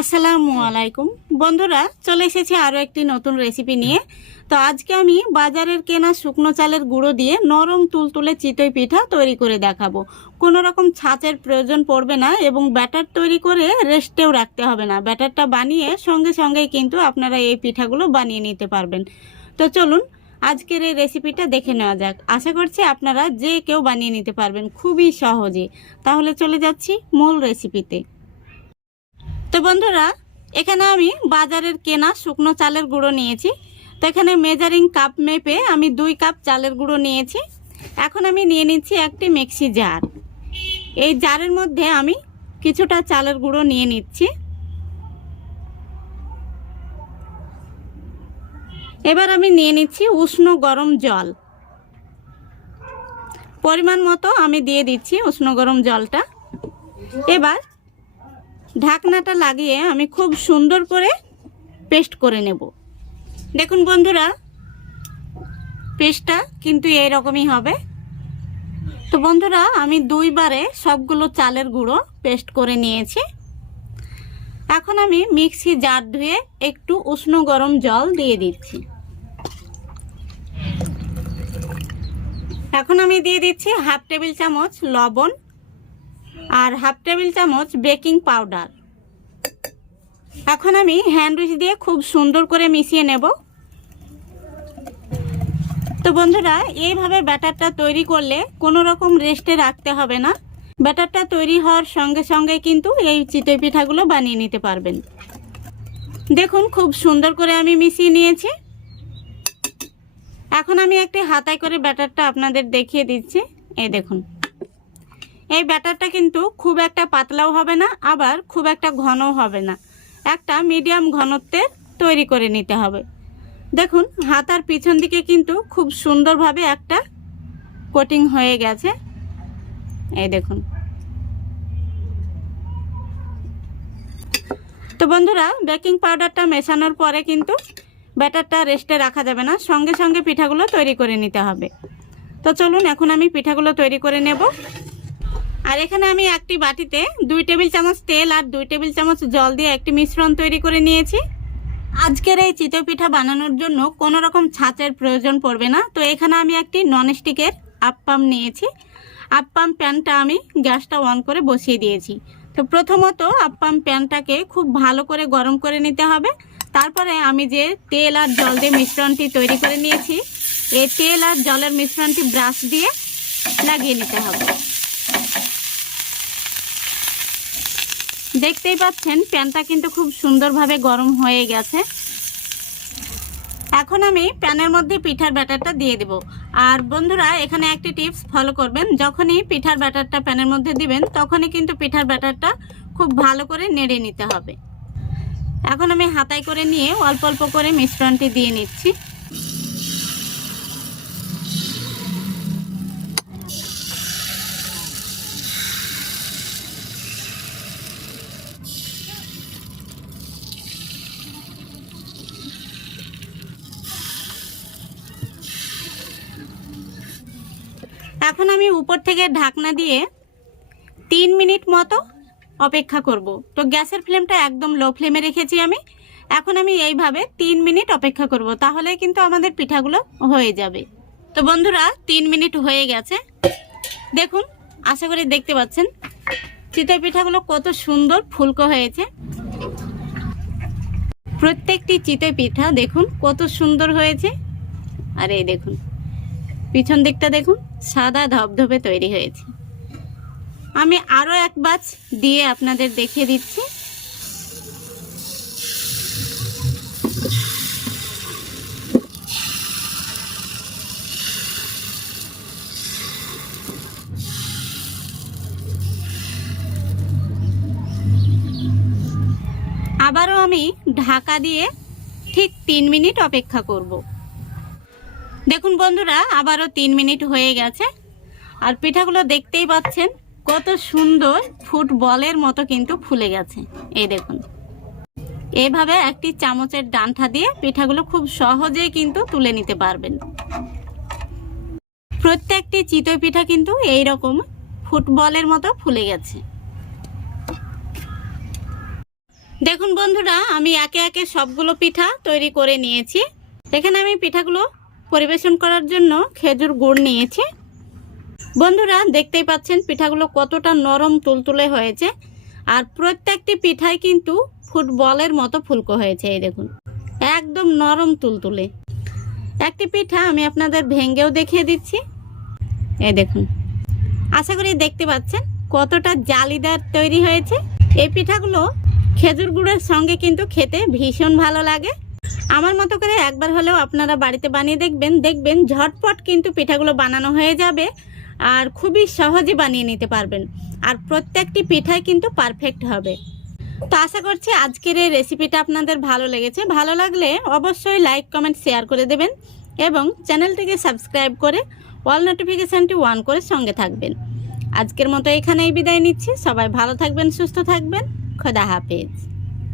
আসসালামু আলাইকুম বন্ধুরা, চলে এসেছি আরও একটি নতুন রেসিপি নিয়ে। তো আজকে আমি বাজারের কেনা শুকনো চালের গুঁড়ো দিয়ে নরম তুলতুলে চিতই পিঠা তৈরি করে দেখাবো। কোনো রকম ছাঁচের প্রয়োজন পড়বে না এবং ব্যাটার তৈরি করে রেস্টেও রাখতে হবে না। ব্যাটারটা বানিয়ে সঙ্গে সঙ্গেই কিন্তু আপনারা এই পিঠাগুলো বানিয়ে নিতে পারবেন। তো চলুন আজকের এই রেসিপিটা দেখে নেওয়া যাক। আশা করছি আপনারা যে কেউ বানিয়ে নিতে পারবেন খুবই সহজে। তাহলে চলে যাচ্ছি মূল রেসিপিতে। তো বন্ধুরা, এখানে আমি বাজারের কেনা শুকনো চালের গুঁড়ো নিয়েছি। তো এখানে মেজারিং কাপ মেপে আমি 2 কাপ চালের গুঁড়ো নিয়েছি। এখন আমি নিয়ে নিচ্ছি একটি মিক্সি জার। এই জারের মধ্যে আমি কিছুটা চালের গুঁড়ো নিয়ে নিচ্ছি। এবার আমি নিয়ে নিচ্ছি উষ্ণ গরম জল। পরিমাণ মতো আমি দিয়ে দিচ্ছি উষ্ণ গরম জলটা। এবার ঢাকনাটা লাগিয়ে আমি খুব সুন্দর করে পেস্ট করে নেব। দেখুন বন্ধুরা, পেস্টটা কিন্তু এইরকমই হবে। তো বন্ধুরা, আমি 2 বারে সবগুলো চালের গুঁড়ো পেস্ট করে নিয়েছি। এখন আমি মিক্সি জার ধুয়ে একটু উষ্ণ গরম জল দিয়ে দিচ্ছি। এখন আমি দিয়ে দিচ্ছি হাফ টেবিল চামচ লবণ আর হাফ টেবিল চামচ বেকিং পাউডার। এখন আমি হ্যান্ড উইচ দিয়ে খুব সুন্দর করে মিশিয়ে নেব। তো বন্ধুরা, এইভাবে ব্যাটারটা তৈরি করলে কোনো রকম রেস্টে রাখতে হবে না। ব্যাটারটা তৈরি হওয়ার সঙ্গে সঙ্গে কিন্তু এই চিতই পিঠাগুলো বানিয়ে নিতে পারবেন। দেখুন খুব সুন্দর করে আমি মিশিয়ে নিয়েছি। এখন আমি একটি হাতায় করে ব্যাটারটা আপনাদের দেখিয়ে দিচ্ছি। এই দেখুন, এই ব্যাটারটা কিন্তু খুব একটা পাতলাও হবে না, আবার খুব একটা ঘনও হবে না। একটা মিডিয়াম ঘনত্বের তৈরি করে নিতে হবে। দেখুন হাতার পিছন দিকে কিন্তু খুব সুন্দরভাবে একটা কোটিং হয়ে গেছে। এই দেখুন। তো বন্ধুরা, বেকিং পাউডারটা মেশানোর পরে কিন্তু ব্যাটারটা রেস্টে রাখা যাবে না, সঙ্গে সঙ্গে পিঠাগুলো তৈরি করে নিতে হবে। তো চলুন এখন আমি পিঠাগুলো তৈরি করে নেব। আর এখানে আমি একটি বাটিতে 2 টেবিল চামচ তেল আর 2 টেবিল চামচ জল দিয়ে একটি মিশ্রণ তৈরি করে নিয়েছি। আজকের এই চিতই পিঠা বানানোর জন্য কোনো রকম ছাঁচের প্রয়োজন পড়বে না। তো এখানে আমি একটি ননস্টিকের আপ্পাম নিয়েছি। আপ্পাম প্যানটা আমি গ্যাসটা অন করে বসিয়ে দিয়েছি। তো প্রথমত আপ্পাম প্যানটাকে খুব ভালো করে গরম করে নিতে হবে। তারপরে আমি যে তেল আর জল দিয়ে মিশ্রণটি তৈরি করে নিয়েছি, এই তেল আর জলের মিশ্রণটি ব্রাশ দিয়ে লাগিয়ে নিতে হবে। দেখতেই পাচ্ছেন প্যানটা কিন্তু খুব সুন্দরভাবে গরম হয়ে গেছে। এখন আমি প্যানের মধ্যে পিঠার ব্যাটারটা দিয়ে দেব। আর বন্ধুরা, এখানে একটি টিপস ফলো করবেন, যখনই পিঠার ব্যাটারটা প্যানের মধ্যে দিবেন তখনই কিন্তু পিঠার ব্যাটারটা খুব ভালো করে নেড়ে নিতে হবে। এখন আমি হাতায় করে নিয়ে অল্প অল্প করে মিশ্রণটি দিয়ে নিচ্ছি। এখন আমি উপর থেকে ঢাকনা দিয়ে 3 মিনিট মতো অপেক্ষা করব। তো গ্যাসের ফ্লেমটা একদম লো ফ্লেমে রেখেছি আমি। এখন আমি এইভাবে 3 মিনিট অপেক্ষা করব, তাহলে কিন্তু আমাদের পিঠাগুলো হয়ে যাবে। তো বন্ধুরা, 3 মিনিট হয়ে গেছে। দেখুন, আশা করি দেখতে পাচ্ছেন চিতই পিঠাগুলো কত সুন্দর ফুলকো হয়েছে। প্রত্যেকটি চিতই পিঠা দেখুন কত সুন্দর হয়েছে। আর এই দেখুন পিছন দিকটা দেখুন, সাদা ধবধবে তৈরি হয়েছে। আমি আরো এক ব্যাচ দিয়ে আপনাদের দেখিয়ে দিচ্ছি। আবারও আমি ঢাকা দিয়ে ঠিক 3 মিনিট অপেক্ষা করব। দেখুন বন্ধুরা, আবারও 3 মিনিট হয়ে গেছে। আর পিঠাগুলো দেখতেই পাচ্ছেন কত সুন্দর ফুটবলের মতো কিন্তু ফুলে গেছে। এই দেখুন, এইভাবে একটি চামচের ডান্ঠা দিয়ে পিঠাগুলো খুব সহজেই কিন্তু তুলে নিতে পারবেন। প্রত্যেকটি চিতই পিঠা কিন্তু এইরকম ফুটবলের মতো ফুলে গেছে। দেখুন বন্ধুরা, আমি একে একে সবগুলো পিঠা তৈরি করে নিয়েছি। এখানে আমি পিঠাগুলো পরিবেশন করার জন্য খেজুর গুড় নিয়েছি। বন্ধুরা দেখতেই পাচ্ছেন পিঠাগুলো কতটা নরম তুলতুলে হয়েছে, আর প্রত্যেকটি পিঠাই কিন্তু ফুটবলের মতো ফুলকো হয়েছে। এই দেখুন, একদম নরম তুলতুলে। একটি পিঠা আমি আপনাদের ভেঙেও দেখিয়ে দিচ্ছি। এই দেখুন, আশা করি দেখতে পাচ্ছেন কতটা জালিদার তৈরি হয়েছে। এই পিঠাগুলো খেজুর গুড়ের সঙ্গে কিন্তু খেতে ভীষণ ভালো লাগে। আমার মতো করে একবার হলেও আপনারা বাড়িতে বানিয়ে দেখবেন ঝটপট কিন্তু পিঠাগুলো বানানো হয়ে যাবে, আর খুবই সহজে বানিয়ে নিতে পারবেন, আর প্রত্যেকটি পিঠাই কিন্তু পারফেক্ট হবে। তো আশা করছি আজকের এই রেসিপিটা আপনাদের ভালো লেগেছে। ভালো লাগলে অবশ্যই লাইক, কমেন্ট, শেয়ার করে দেবেন এবং চ্যানেলটিকে সাবস্ক্রাইব করে অল নোটিফিকেশানটি অন করে সঙ্গে থাকবেন। আজকের মতো এখানেই বিদায় নিচ্ছি। সবাই ভালো থাকবেন, সুস্থ থাকবেন। খোদা হাফেজ।